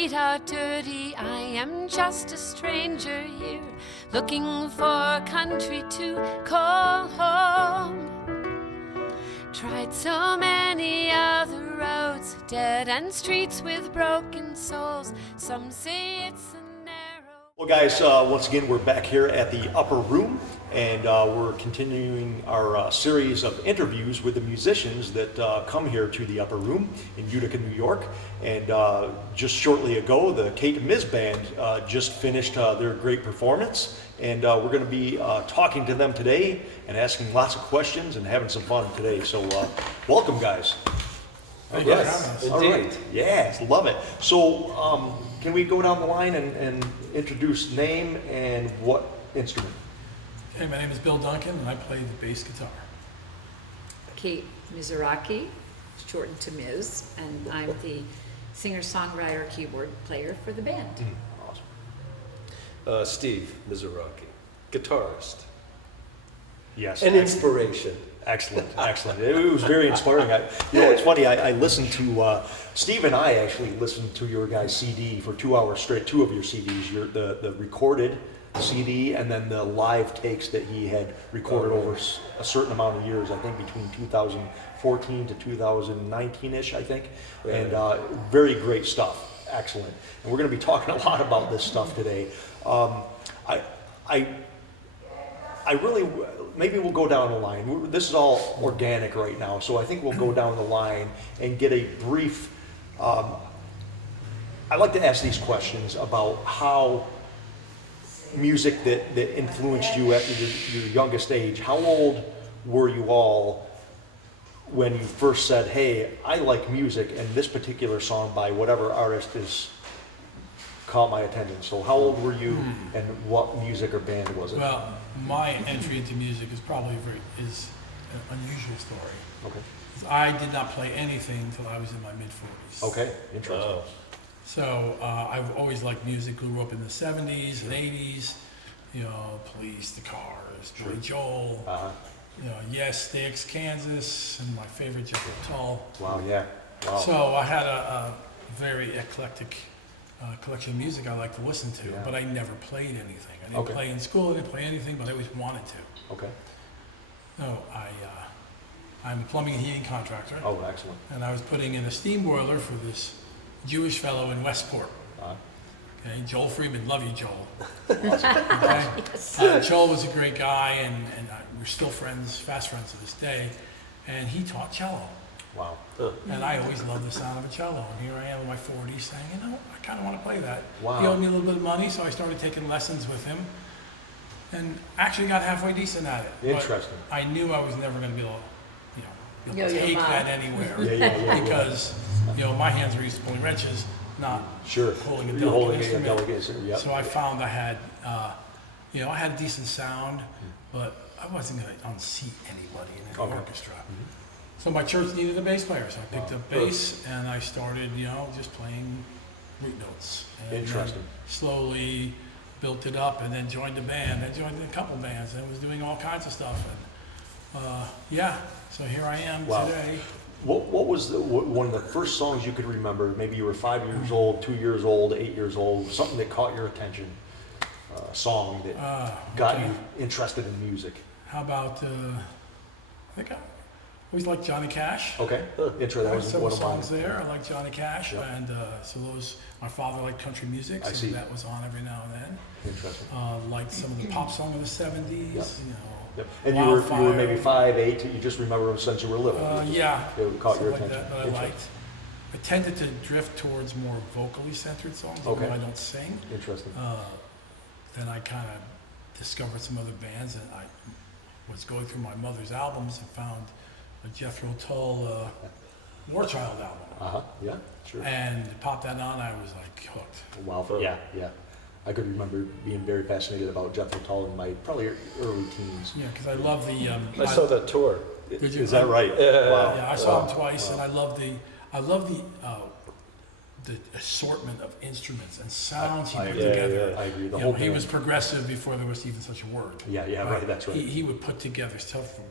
street are dirty, I am just a stranger here, looking for a country to call home. Tried so many other roads, dead-end streets with broken souls. Some say it's a narrow... Well, guys, once again, we're back here at the Upper Room, and we're continuing our series of interviews with the musicians that come here to the Upper Room in Utica, New York. And just shortly ago, the Kate Miz Band just finished their great performance, and we're going to be talking to them today and asking lots of questions and having some fun today. So welcome, guys. Yes, All right. Yes, love it. So can we go down the line and introduce name and what instrument? Hey, my name is Bill Duncan, and I play the bass guitar. Kate Mizaraki, shortened to Miz, and I'm the singer-songwriter keyboard player for the band. Awesome. Steve Mizaraki, guitarist. Yes. And inspiration. Excellent, excellent. It was very inspiring. It's funny. I listened to Steve and I actually listened to your guys' CD for 2 hours straight. Two of your CDs, the recorded CD, and then the live takes that he had recorded over a certain amount of years. I think between 2014 to 2019ish. I think, and very great stuff. Excellent. And we're going to be talking a lot about this stuff today. I really, maybe we'll go down the line. This is all organic right now, so I think we'll go down the line and get a brief. I like to ask these questions about how music that influenced you at your youngest age. How old were you all when you first said, "Hey, I like music, and this particular song by whatever artist is caught my attention"? So how old were you, and what music or band was it? Well, my entry into music is probably an unusual story. Okay. I did not play anything until I was in my mid-40s. Okay. Interesting. So I've always liked music. Grew up in the 70s and 80s. You know, Police, The Cars, Billy Joel. You know, Yes, Sticks, Kansas, and my favorite Jethro Tull. Wow. Yeah. Wow. So I had a very eclectic collection of music I like to listen to, but I never played anything. I didn't play in school, I didn't play anything, but I always wanted to. Okay. No, I'm a plumbing and heating contractor. Oh, excellent. And I was putting in a steam boiler for this Jewish fellow in Westport. Okay, Joel Freeman, love you, Joel. Okay? Joel was a great guy, and we're still friends, fast friends to this day. And he taught cello. Wow. And I always loved the sound of a cello. And here I am in my 40s saying, you know, I kind of want to play that. Wow. He owed me a little bit of money, so I started taking lessons with him. And actually got halfway decent at it. Interesting. But I knew I was never going to be able to take that anywhere. Because, you know, my hands are used to pulling wrenches, not holding a You're holding delicate a delicate instrument. Yep. So I found I had, I had a decent sound, but I wasn't going to unseat anybody in an orchestra. So my church needed a bass player, so I picked up bass and I started, just playing root notes. And Interesting. Slowly built it up, and then joined a band. I joined a couple bands and was doing all kinds of stuff. And so here I am today. What was one of the first songs you could remember? Maybe you were 5 years old, 2 years old, 8 years old. Something that caught your attention. A song that got you interested in music. How about? I think I always liked Johnny Cash. Okay, intro. That was several one of songs mine. there. I like Johnny Cash, and so those. My father liked country music, so that was on every now and then. Interesting. Liked some of the pop song of the '70s. Yep. Yep. And you were maybe 5, 8. You just remember them since you were little. It caught your attention. Like that I liked. I tended to drift towards more vocally centered songs, even though I don't sing. Interesting. Then I kind of discovered some other bands, and I was going through my mother's albums and found a Jethro Tull War Child album. Yeah, sure. And popped that on, I was like hooked. Wow. Yeah. I could remember being very fascinated about Jethro Tull in my probably early teens. Yeah, because I love the. I saw that tour. Did you? Is that right? Wow. Yeah, I saw him twice, and I love the assortment of instruments and sounds he put together. I agree. The whole he was progressive before there was even such a word. Right. That's right. He would put together stuff from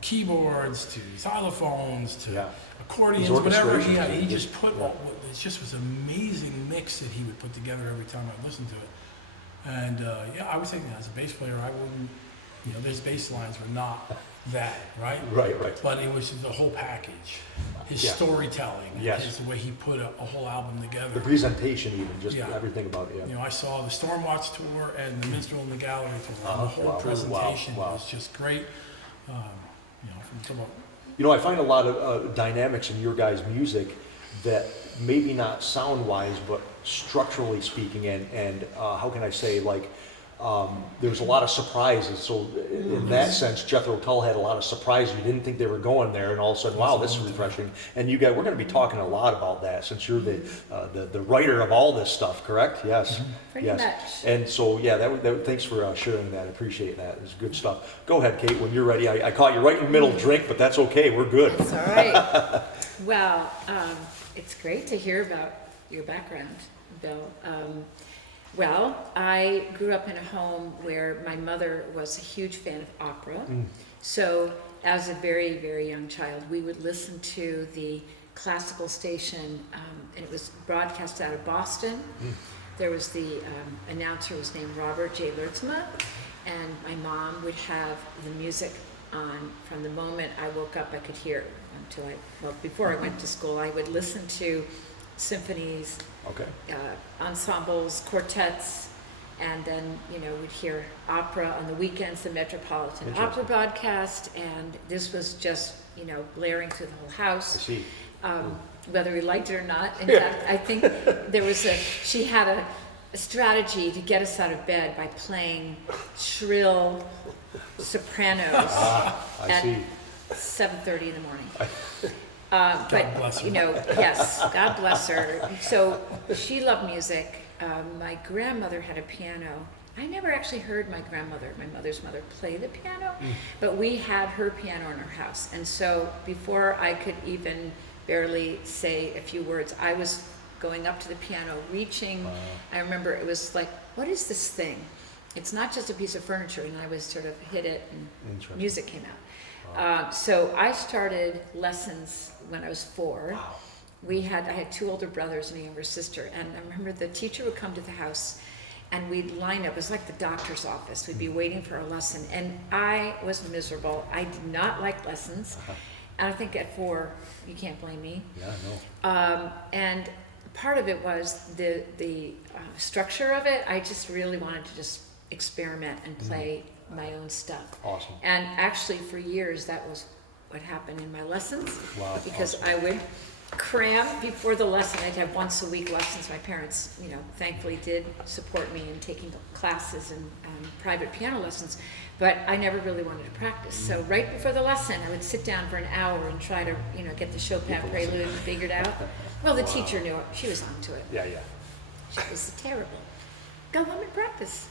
keyboards to xylophones to accordions, whatever. He just put all it just was an amazing mix that he would put together every time I listened to it. And yeah, I would say as a bass player, I wouldn't, his bass lines were not that, right? Right. But it was the whole package, his Yeah. storytelling, Yes. the way he put a whole album together. The presentation, even just Yeah. everything about it. Yeah. I saw the Stormwatch tour and the Minstrel in the Gallery tour. And Uh-huh. the whole Wow. presentation Wow. was just great. From some of I find a lot of dynamics in your guys' music that maybe not sound-wise, but structurally speaking, and how can I say, like, there's a lot of surprises. So in that sense, Jethro Tull had a lot of surprises. You didn't think they were going there, and all of a sudden, wow, this is refreshing. And you guys, we're going to be talking a lot about that since you're the writer of all this stuff, correct? Yes. Pretty yes. much. And so, yeah, thanks for sharing that. I appreciate that. It's good stuff. Go ahead, Kate, when you're ready. I caught you right in the middle drink, but that's okay. We're good. That's all right. Well, it's great to hear about your background, Bill. Well, I grew up in a home where my mother was a huge fan of opera. So as a very, very young child, we would listen to the classical station, and it was broadcast out of Boston. There was the announcer was named Robert J. Lertzma, and my mom would have the music on from the moment I woke up. I could hear before I went to school, I would listen to symphonies, Okay. ensembles, quartets, and then we'd hear opera on the weekends, the Metropolitan Opera Interesting. broadcast, and this was just blaring through the whole house. I see. Whether we liked it or not. In fact, I think she had a strategy to get us out of bed by playing shrill sopranos I at see. 7:30 in the morning. God bless her. Yes, God bless her. So she loved music. My grandmother had a piano. I never actually heard my mother's mother, play the piano, but we had her piano in our house. And so before I could even barely say a few words, I was going up to the piano, reaching. I remember it was like, what is this thing? It's not just a piece of furniture. And I was sort of hit it, and Interesting. music came out. So I started lessons when I was 4. Wow. I had 2 older brothers and a younger sister, and I remember the teacher would come to the house and we'd line up. It was like the doctor's office. We'd be waiting for a lesson, and I was miserable. I did not like lessons. And I think at 4, you can't blame me. Yeah, no. And part of it was the structure of it. I just really wanted to just experiment and play my own stuff. Awesome. And actually, for years, that was what happened in my lessons. Wow, Because awesome. I would cram before the lesson. I'd have once a week lessons. My parents, thankfully did support me in taking classes and private piano lessons, but I never really wanted to practice. So right before the lesson, I would sit down for an hour and try to, get the Chopin prelude figured out. Well, the teacher knew it. She was onto it. Yeah. She was terrible. Go home and practice.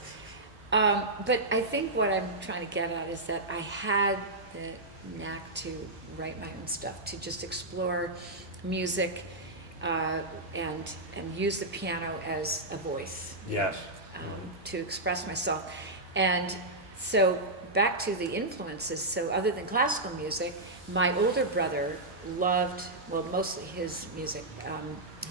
But I think what I'm trying to get at is that I had the knack to write my own stuff, to just explore music and use the piano as a voice. Yes. To express myself. And so back to the influences. So other than classical music, my older brother loved, mostly his music.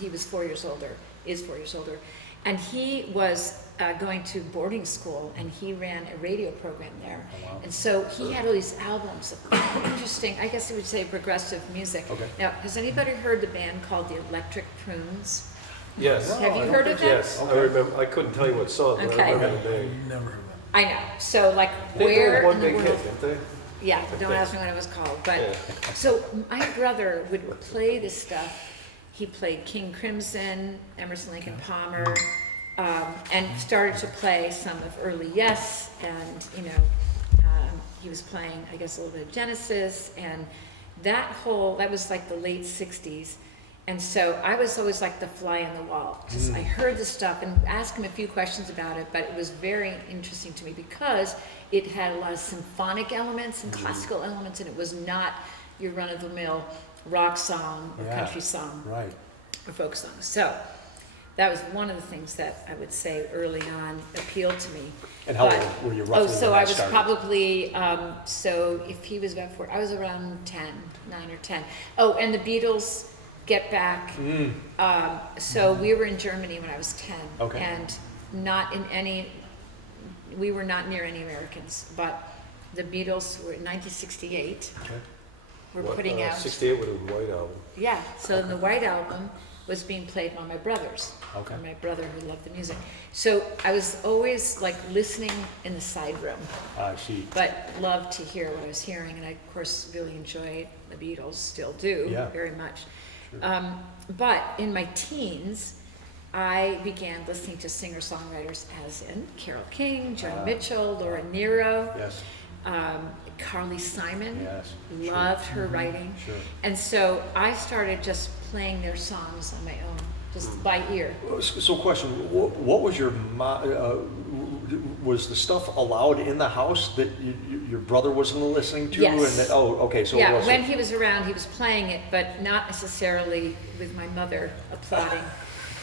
He was 4 years older, is 4 years older. And he was going to boarding school, and he ran a radio program there. Oh, wow. And so he had all these albums of interesting, I guess you would say, progressive music. Okay. Now, has anybody heard the band called the Electric Prunes? Yes. Have you heard of them? Yes, I remember. I couldn't tell you what song, but Okay. I remember the name. Never heard of that. I know. So, like, They were where one in the big world? hit, didn't they? Yeah, don't ask me what it was called. But Yeah. so my brother would play this stuff. He played King Crimson, Emerson, Lake and Palmer, and started to play some of early Yes, and he was playing, I guess, a little bit of Genesis, and that was like the late '60s. And so I was always like the fly on the wall, because I heard this stuff and asked him a few questions about it, but it was very interesting to me because it had a lot of symphonic elements and classical elements, and it was not your run-of-the-mill rock song or Yeah. country song Right. or folk song. So that was one of the things that I would say early on appealed to me. And how But- old were you roughly so when I that was started? probably, so if he was about 4, I was around 9 or 10. Oh, and the Beatles, get back. So we were in Germany when I was 10. Okay. And we were not near any Americans, but the Beatles were in 1968. Okay. We're putting out. 68 would have been White Album. Yeah, so the White Album was being played by my brothers. Okay. Or my brother who loved the music. So I was always like listening in the side room, I see. but loved to hear what I was hearing. And I, of course, really enjoyed the Beatles, still do, Yeah. very much. Sure. But in my teens, I began listening to singer-songwriters as in Carole King, Joni Mitchell, Laura Nyro, Yes. Carly Simon. Yes. Sure. Loved her writing. Sure. And so I started just playing their songs on my own, just by ear. So question, what was your, was the stuff allowed in the house that your brother wasn't listening to? Yes. And that, okay, so it Yeah, wasn't. when he was around, he was playing it, but not necessarily with my mother applauding.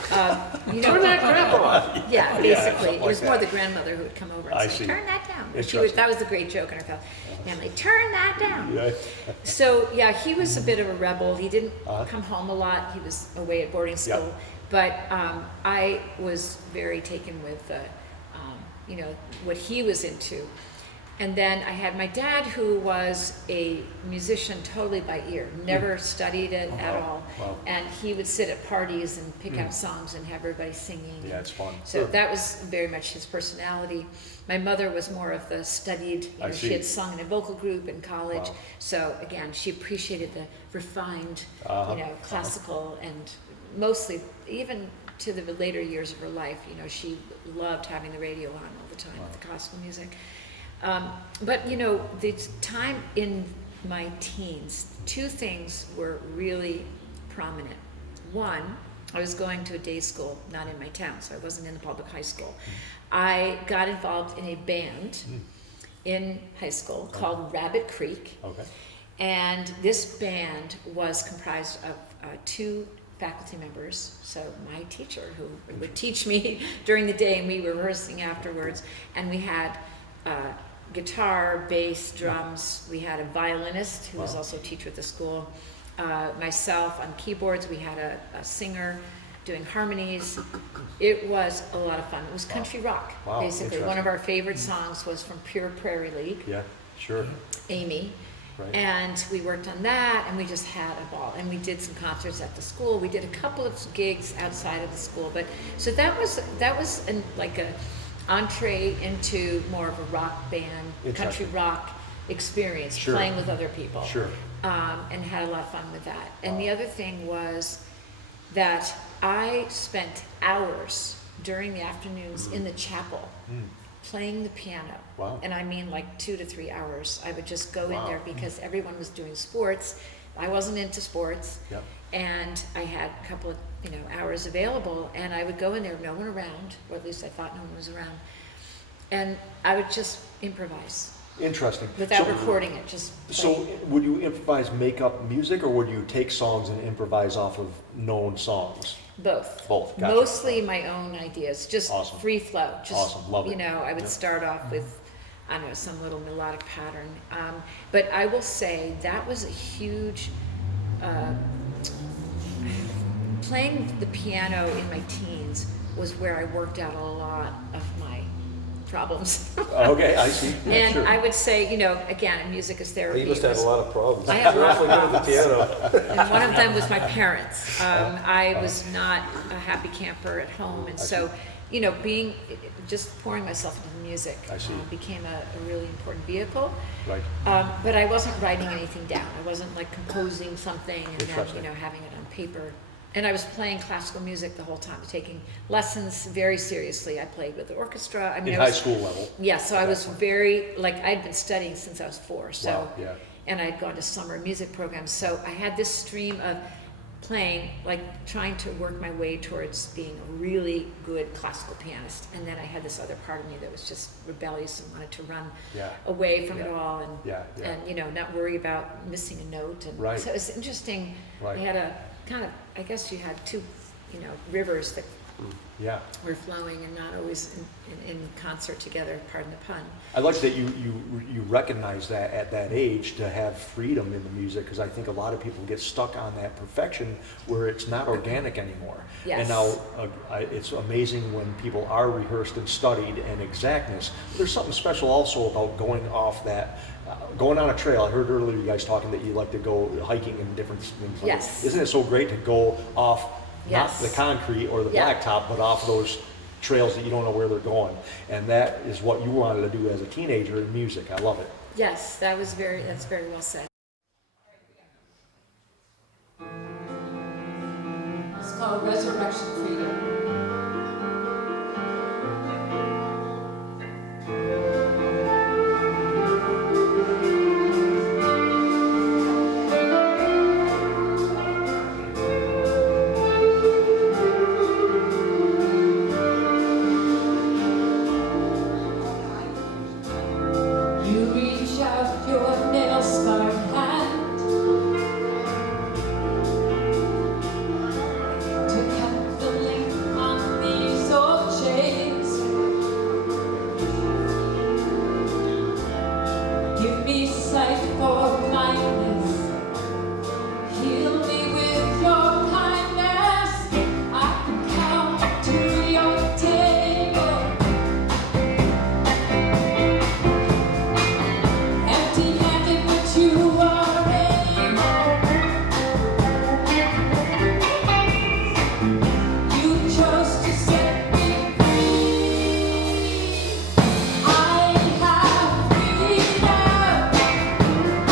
Turn that crap on! Yeah, basically. something It was like more that. the grandmother who would come over and I say, see. turn that down. Interesting. That was the great joke in our family, turn that down. Yeah. So, yeah, he was a bit of a rebel. He didn't Uh-huh. come home a lot. He was away at boarding school. Yep. But I was very taken with, what he was into. And then I had my dad, who was a musician totally by ear, never studied it at wow. all. Wow. And he would sit at parties and pick out songs and have everybody singing. Yeah, it's fun. So Sure. that was very much his personality. My mother was more of the studied, I she see. had sung in a vocal group in college. Wow. So again, she appreciated the refined, Uh-huh. classical and mostly, even to the later years of her life, she loved having the radio on all the time with the classical music. But the time in my teens, two things were really prominent. One, I was going to a day school, not in my town, so I wasn't in the public high school. I got involved in a band in high school called Rabbit Creek. Okay. And this band was comprised of two faculty members, so my teacher who would teach me during the day and we were rehearsing afterwards, and we had guitar, bass, drums. We had a violinist who was Wow. also a teacher at the school. Myself on keyboards. We had a singer doing harmonies. It was a lot of fun. It was country rock, Wow, basically. One of interesting. our favorite songs was from Pure Prairie League, Yeah, sure. Amy. Right. And we worked on that, and we just had a ball. And we did some concerts at the school. We did a couple of gigs outside of the school. But so that was like a entree into more of a rock band, country Interesting. rock experience, Sure. playing with other people. Sure. And had a lot of fun with that. And Wow. the other thing was that I spent hours during the afternoons in the chapel playing the piano. Wow. And I mean like 2 to 3 hours. I would just go in Wow. there because everyone was doing sports. I wasn't into sports. Yep. And I had a couple of hours available, and I would go in there, no one around, or at least I thought no one was around, and I would just improvise Interesting. without So- recording it, just So play. would you improvise, make up music, or would you take songs and improvise off of known songs? Both. Both, gotcha. Mostly my own ideas, just Awesome. free flow. Just, Awesome, love it. I would Yep. start off with, I don't know, some little melodic pattern. But I will say that was a huge, playing the piano in my teens was where I worked out a lot of my problems. Okay, I see. Yeah, And sure. I would say, again, music is therapy. You must have a lot of problems. I have a You're lot of awfully good at the piano. And one of them was my parents. I was not a happy camper at home, and so, just pouring myself into music I see. became a really important vehicle. Right. But I wasn't writing anything down. I wasn't like composing something and then, Interesting. having it on paper. And I was playing classical music the whole time, taking lessons very seriously. I played with the orchestra. I mean, In I high was, school level? yeah, so I was very, I'd been studying since I was 4, so. Wow, yeah. And I'd gone to summer music programs, so I had this stream of playing, trying to work my way towards being a really good classical pianist. And then I had this other part of me that was just rebellious and wanted to run Yeah. away from Yeah. it all and, Yeah, yeah. and, not worry about missing a note. And Right. so it was interesting. Right. I had a kind of, I guess you had two, rivers that Yeah. we're flowing and not always in concert together, pardon the pun. I like that you recognize that at that age to have freedom in the music, because I think a lot of people get stuck on that perfection where it's not organic anymore. Yes. And now it's amazing when people are rehearsed and studied and exactness. There's something special also about going off that, going on a trail. I heard earlier you guys talking that you like to go hiking and different things. Yes. Isn't it so great to go off not Yes. the concrete or the Yeah. blacktop, but off those trails that you don't know where they're going? And that is what you wanted to do as a teenager in music. I love it. Yes, that's very well said. It's called Resurrection Freedom. You reach out your nail-scarred hand to cut the link on these old chains. Give me sight for blindness. Heal me with your kindness. I can come to your table. Empty-handed, but you are able. You chose to set me free. I have freedom. I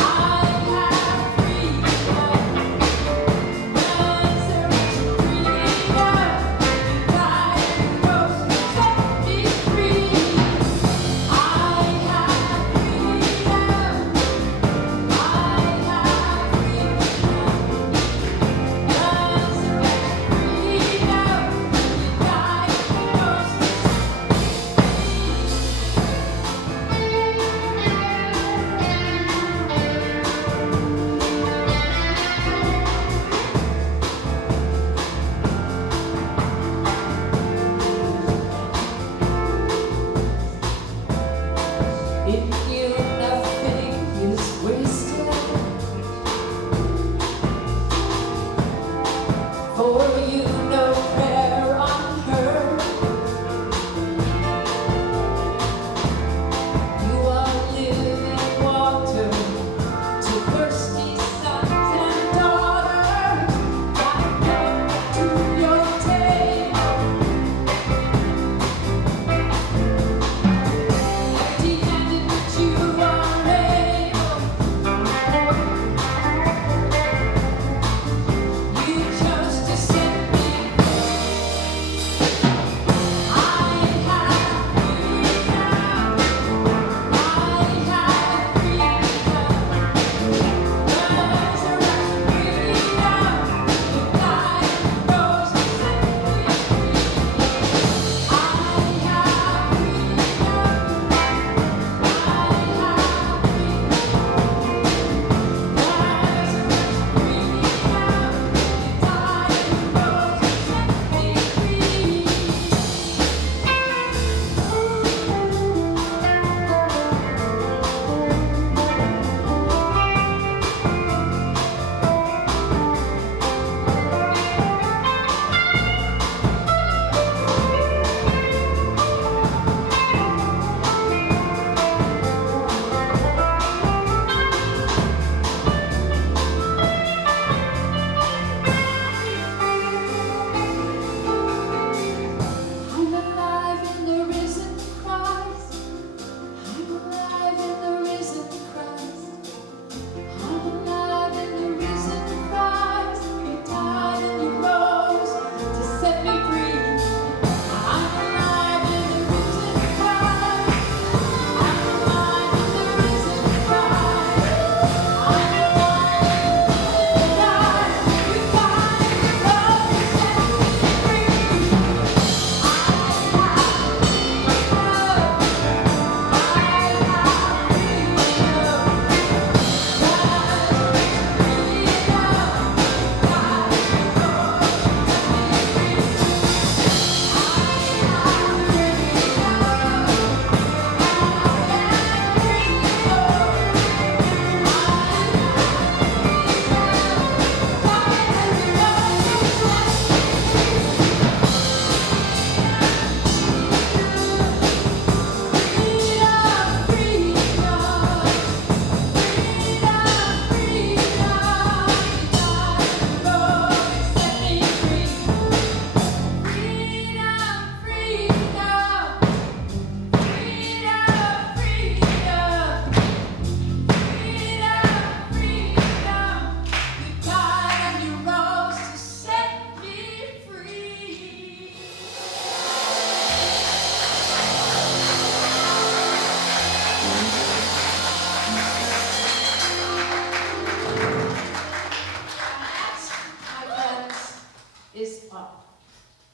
up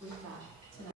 with that.